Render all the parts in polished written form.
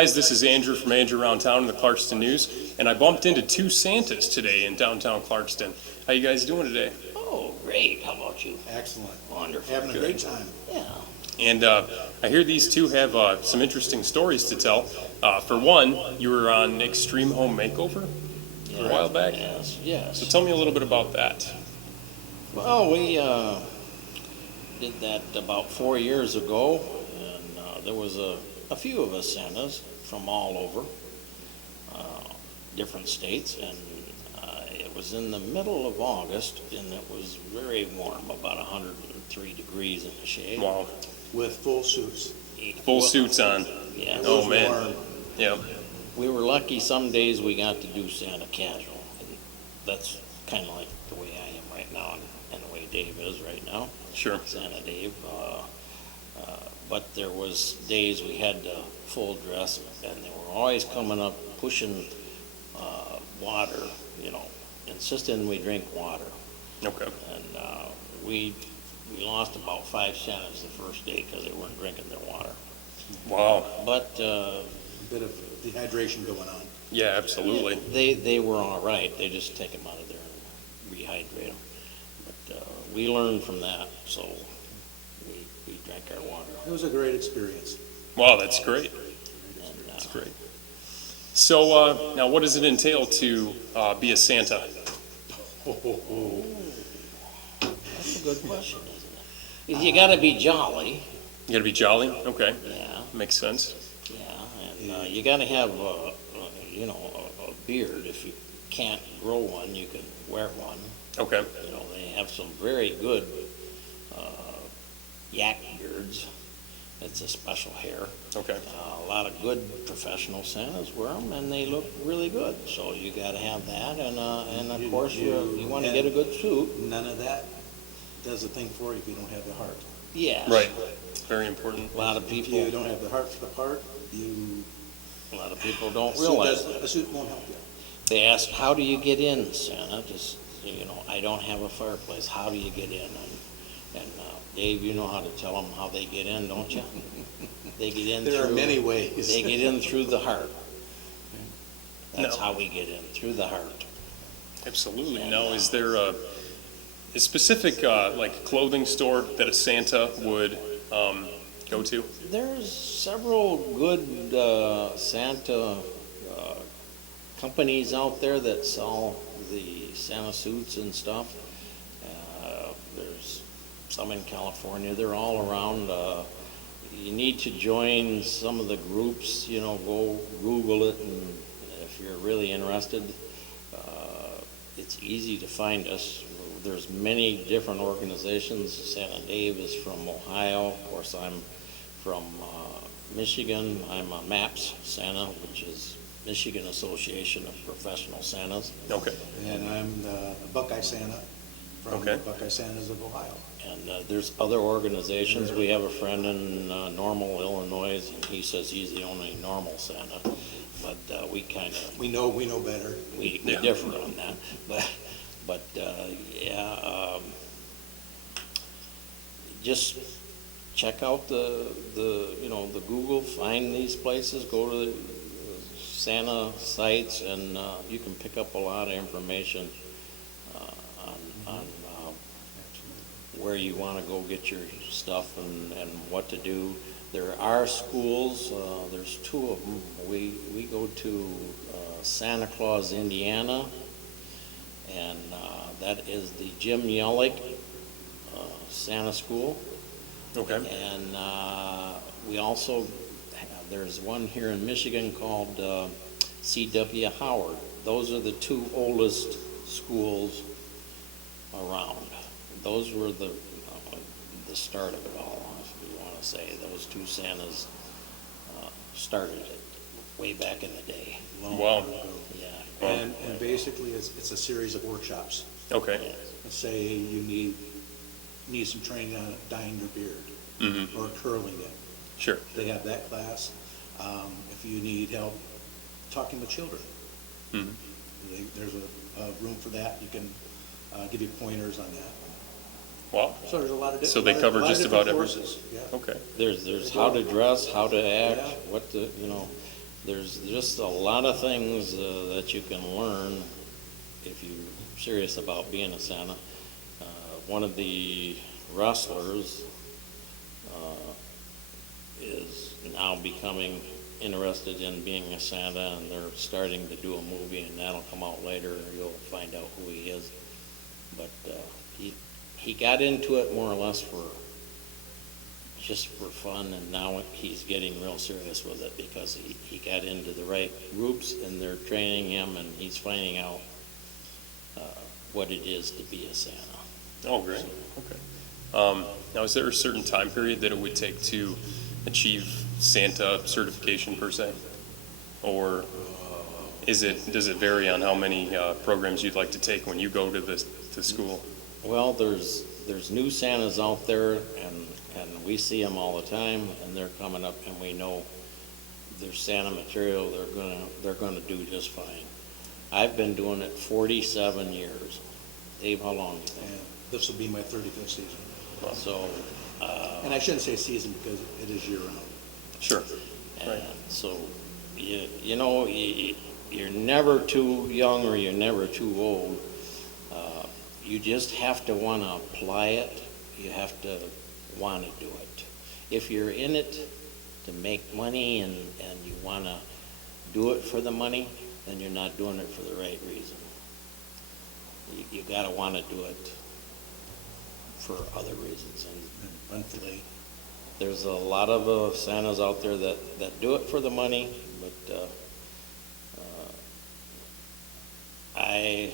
guys, this is Andrew from Andrew Around Town in the Clarkston News, and I bumped into two Santas today in downtown Clarkston. How you guys doing today? Oh, great. How about you? Excellent. Wonderful. Having a great time. Yeah. And I hear these two have some interesting stories to tell. For one, you were on Extreme Home Makeover a while back? Yes. So tell me a little bit about that. Well, we did that about 4 years ago, and there was a few of us Santas from all over, different states, and it was in the middle of August, and it was very warm, about 103 degrees in the shade. Wow. With full suits. Full suits on. Yes. Oh, man. Warm. Yeah. We were lucky some days we got to do Santa casual, and that's kind of like the way I am right now, and the way Dave is right now. Sure. Santa Dave. But there was days we had to full dress, and they were always coming up pushing water, insisting we drink water. Okay. And we lost about 5 Santas the first day because they weren't drinking their water. Wow. But A bit of dehydration going on. Yeah, absolutely. they were all right. They just take them out of there and rehydrate them. But we learned from that, so we drank our water. It was a great experience. Wow, that's great. And, That's great. So now what does it entail to be a Santa? That's a good question, isn't it? You got to be jolly. You gotta be jolly? Okay. Yeah, Makes sense. yeah, and you got to have a beard. If you can't grow one, you can wear one. Okay. They have some very good yak beards. It's a special hair. Okay. A lot of good professional Santas wear them, and they look really good. So you got to have that, and of course you want to get a good suit. None of that does a thing for you if you don't have the heart. Yes. Right. Very important. A lot of If people. you don't have the heart for the part, A lot of people don't a realize suit, that. a suit won't help you. They ask, "How do you get in, Santa?" Just I don't have a fireplace. How do you get in? And Dave, you know how to tell them how they get in, don't you? They get in. There are through, many ways. They get in through the heart. That's No. how we get in, through the heart. Absolutely. Now, is there a specific like clothing store that a Santa would go to? There's several good Santa companies out there that sell the Santa suits and stuff. There's some in California. They're all around. You need to join some of the groups. Go Google it, and if you're really interested, it's easy to find us. There's many different organizations. Santa Dave is from Ohio. Of course, I'm from Michigan. I'm a MAPS Santa, which is Michigan Association of Professional Santas. Okay. And I'm the Buckeye Santa from Okay. the Buckeye Santas of Ohio. And there's other organizations. We have a friend in Normal, Illinois, and he says he's the only normal Santa. But we kind of We know better. we Yeah. differ on that. But just check out the Google, find these places, go to the Santa sites, and you can pick up a lot of information on where you want to go get your stuff and what to do. There are schools. There's 2 of them. We go to Santa Claus, Indiana, and that is the Jim Yellick Santa School. Okay. And we also there's one here in Michigan called C.W. Howard. Those are the 2 oldest schools around. Those were the start of it all, if you want to say. Those 2 Santas started it way back in the day. Wow. Yeah. And basically, it's a series of workshops. Okay. Let's say you need some training on dyeing your beard Mm-hmm. or curling it. Sure. They have that class. If you need help talking with children, Mm-hmm. there's a room for that. You can give you pointers on that. Wow. So there's a lot of So they cover just about every- courses. Yeah. Okay. There's how to dress, how to act, Yeah. what to, there's just a lot of things that you can learn if you're serious about being a Santa. One of the wrestlers is now becoming interested in being a Santa, and they're starting to do a movie, and that'll come out later. You'll find out who he is. But he got into it more or less just for fun, and now he's getting real serious with it because he got into the right groups, and they're training him, and he's finding out what it is to be a Santa. Oh, great. Okay. Now, is there a certain time period that it would take to achieve Santa certification per se, or does it vary on how many programs you'd like to take when you go to school? Well, there's new Santas out there, and we see them all the time, and they're coming up, and we know their Santa material. They're gonna do just fine. I've been doing it 47 years. Dave, how long? And this will be my 35th season. So. And I shouldn't say season because it is year-round. Sure. And Right. so, you're never too young or you're never too old. You just have to want to apply it. You have to want to do it. If you're in it to make money and you want to do it for the money, then you're not doing it for the right reason. You got to want to do it for other reasons. And monthly. There's a lot of Santas out there that do it for the money, but I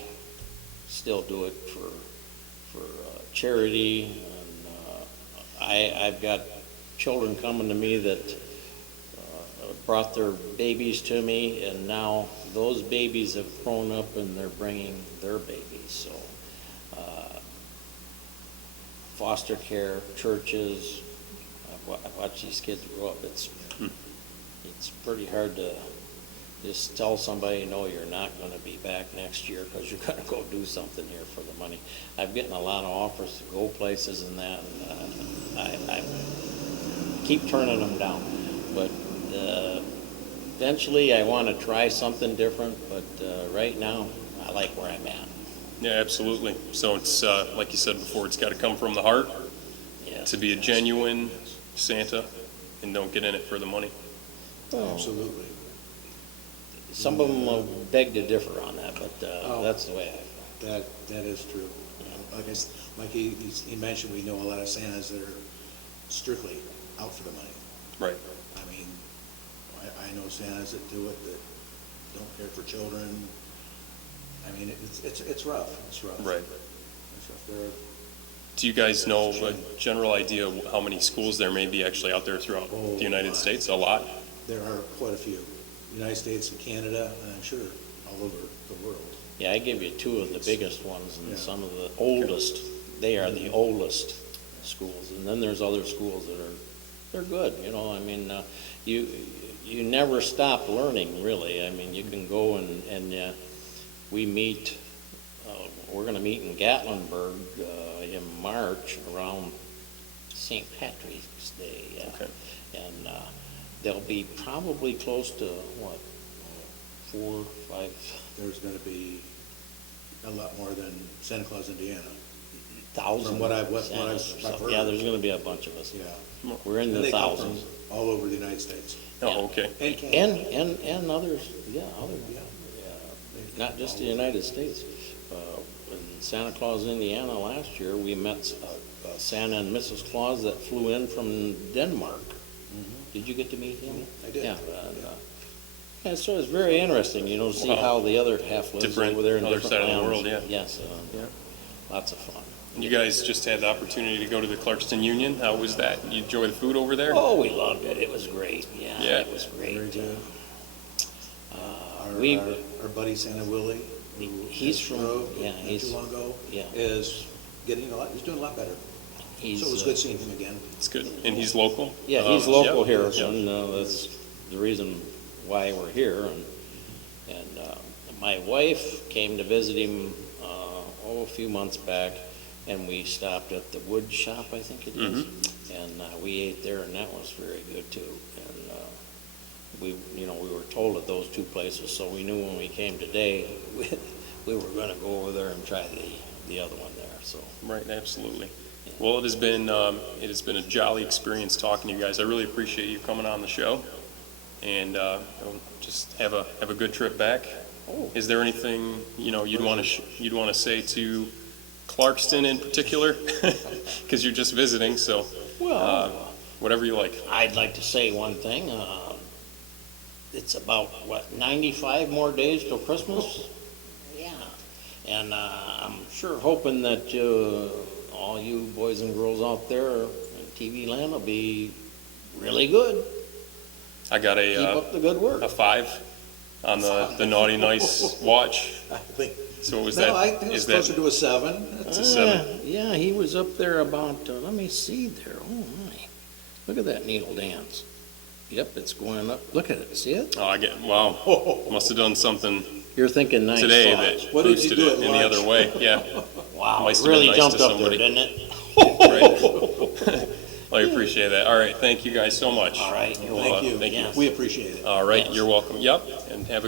still do it for charity. And I've got children coming to me that brought their babies to me, and now those babies have grown up and they're bringing their babies. So foster care, churches, I watch these kids grow up. It's pretty hard to just tell somebody, no, you're not going to be back next year because you're going to go do something here for the money. I'm getting a lot of offers to go places and that, and I keep turning them down. But eventually I want to try something different, but right now I like where I'm at. Yeah, absolutely. So it's like you said before, it's got to come from the heart Yes. to be a genuine Santa, and don't get in it for the money. Absolutely. Some of them will beg to differ on that, but that's the way I feel. That is true. Like he mentioned, we know a lot of Santas that are strictly out for the money. Right. I mean, I know Santas that do it that don't care for children. I mean, it's rough. It's rough. Right. It's rough. Do you guys know a general idea of how many schools there may be actually out there throughout the United States? A lot? There are quite a few. United States and Canada, and I'm sure all over the world. Yeah, I give you two of the biggest ones and Yeah. some of the oldest. They are the oldest schools, and then there's other schools that they're good. I mean, you never stop learning, really. I mean, you can go and we meet. We're going to meet in Gatlinburg in March around St. Patrick's Day, Okay. and there'll be probably close to 4 or 5. There's going to be a lot more than Santa Claus, Indiana. Thousands. From what I've Santas or heard. something. Yeah, there's going to be a bunch of us. Yeah. We're in And the they come from thousands. all over the United States. Oh, okay. And Canada. And others, other, Yeah. not just the United States. In Santa Claus, Indiana last year, we met Santa and Mrs. Claus that flew in from Denmark. Did you get to meet him? I did. Yeah. And so it's very interesting, to see Wow. how the other half lives Different- over there in other different side of the lands. world, yeah. Yes, lots of fun. And you guys just had the opportunity to go to the Clarkston Union. How was that? You enjoy the food over there? Oh, we loved it. It was great. Yeah, Yeah. it was great. Very good. we- Our buddy Santa Willie, who He's had from- stroke yeah, not he's- too long ago, yeah. is getting a lot. He's doing a lot better. He's, So it was good seeing him again. It's good. And he's local? Yeah, he's local yep, here, yep. and that's the reason why we're here. And my wife came to visit him a few months back, and we stopped at the wood shop, I think it is, and we ate there, and that was very good too. And we were told at those two places, so we knew when we came today, we were gonna go over there and try the other one there, so. Right, absolutely. Well, it has been a jolly experience talking to you guys. I really appreciate you coming on the show, and just have a good trip back. Oh. Is there anything you'd want to say to Clarkston in particular? Because you're just visiting, so Well, whatever you like. I'd like to say one thing. It's about, 95 more days till Christmas? Yeah. And I'm sure hoping that all you boys and girls out there in TV land will be really good. I got Keep up the good work. a 5 on the naughty nice watch. I think, So what was no, that? I think it's Is that closer to a 7. it's a 7? Yeah, he was up there about, let me see there. Oh, my. Look at that needle dance. Yep, it's going up. Look at it. See it? Wow. Must have done something You're thinking nice today thoughts. that What did you boosted do it at in the lunch? other way. Yeah. Wow, Must it have been really nice jumped to up there, somebody. didn't it? Right. I appreciate that. All right. Thank you guys so much. All right, you're Well, Thank you. Thank you. Yes. We appreciate it. All right. Yes. You're welcome. Yep. And have a